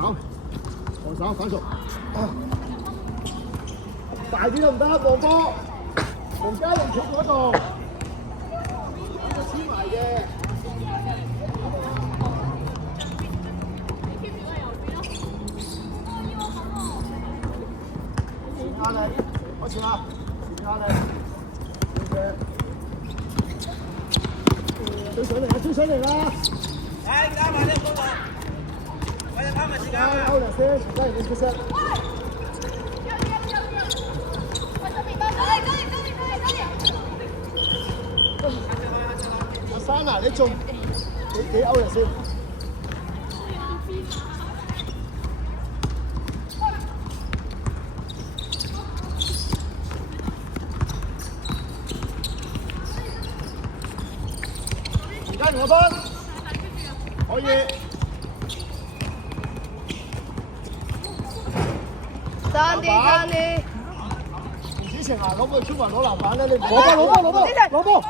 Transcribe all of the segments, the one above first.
手，防守反熟。大啲得唔得？黃波，黃嘉玲企嗰度，呢個黐埋嘅。壓力，開始啦！壓力，追上嚟啦！追上嚟啦！嚟加埋呢個波，我哋跑埋時間。歐陽先，加人哋出聲。阿珊啊，你仲幾歐陽先？而家同我分，可以。爭啲。洪子晴啊，攞個出埋攞籃板咧，你攞波！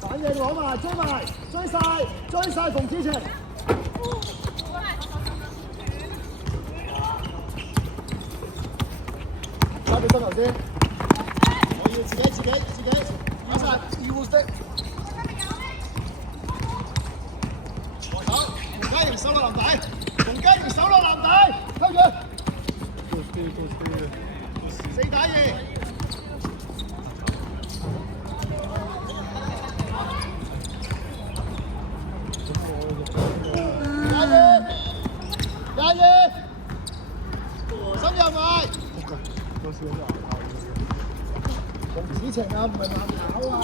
反應攞埋，追晒馮子晴。交俾分頭先，我要自己，打晒要的。和手，洪嘉瑩手落籃底，推佢。4打2。加熱，深入埋。馮子晴啊，唔係慢跑啊！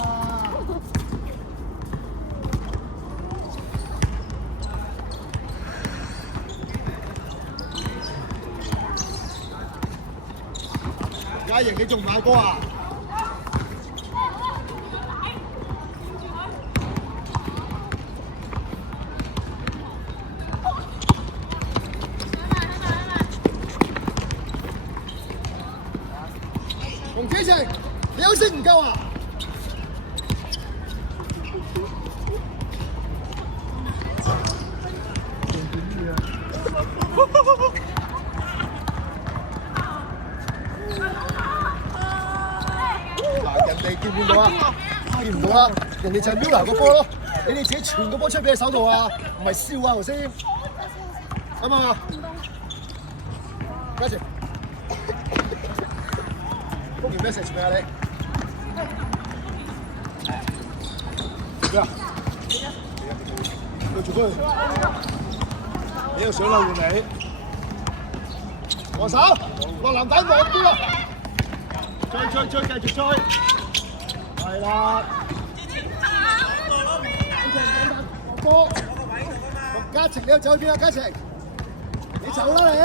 嘉瑩，你仲唔買波啊？馮子晴，你休息唔夠啊？嗱，人哋見唔見到啊？見唔到啊？人哋就係瞄拿個波咯，你哋自己傳個波出俾佢手度啊，唔係笑啊頭先，啱唔啱啊？嘉晴。封條 message 俾你。咩啊？佢做咩？你又想溜換你？防守，落籃底望啲啦。追，繼續追。係啦。波。嘉晴，你又走去邊啊？嘉晴，你走啦你。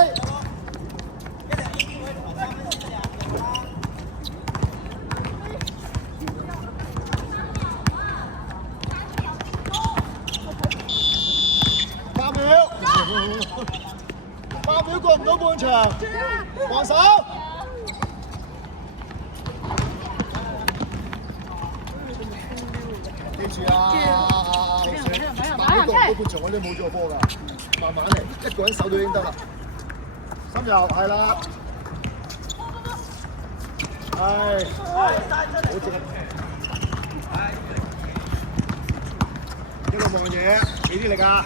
8秒過唔到半場，防守。記住啊，8秒過唔到半場，我哋冇咗個波㗎，慢慢嚟，一個人守到已經得啦。深入係啦，係，好正。一路望嘢，幾啲力啊！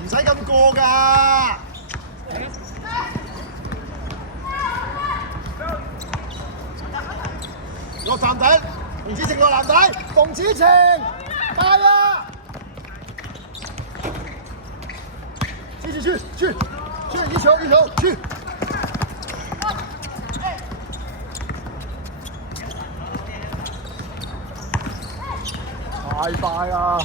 唔使咁過㗎，落籃底，馮子晴落籃底，馮子晴，加啊！去，一球，去！太快啦！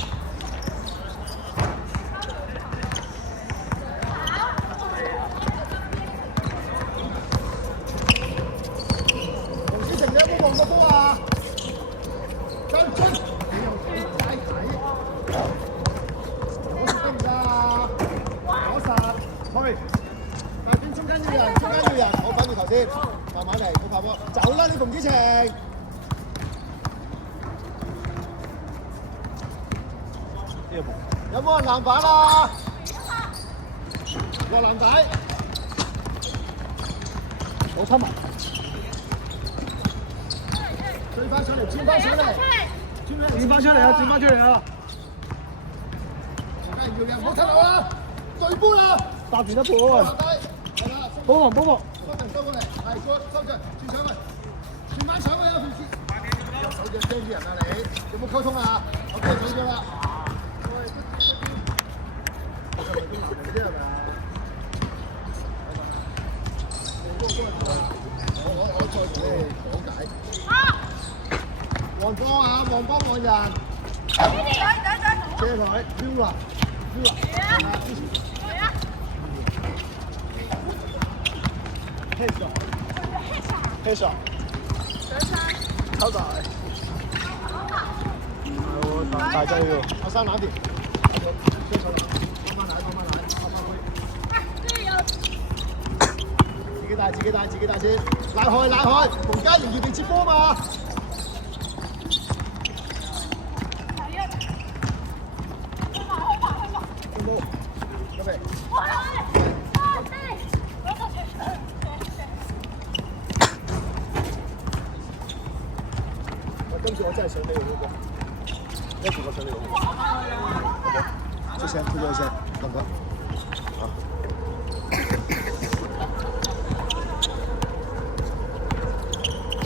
馮子晴，你有冇望過波啊？張津，你又幾仔仔？我得唔得啊？攞實，去！邊中間要人，我反轉頭先，慢慢嚟，冇拍波，走啦你馮子晴！呢個有冇人籃板啊？落籃底，好親密。追翻上嚟，轉翻上嚟，轉翻出嚟啊！轉翻出嚟啊！梗係要嘅，唔好出嚟啦！對波啦！搭住一波喎。籃底，係啦，幫忙幫忙。收過嚟，係收進，轉上去，轉翻上去啊！有手腳精啲人啊你，有冇溝通啊？我驚死咗啦！我再同你講解。望波啊！望波望人。車台飆啦！飆啦！黑手，超大，大隻要，阿生攬掂，慢慢來，慢慢來，自己帶，自己帶，自己帶先，拉開，拉開，馮嘉源要你接波嘛。今次我真係想你嗰個，一次我想你嗰個，出聲，出咗聲，得唔得？啊！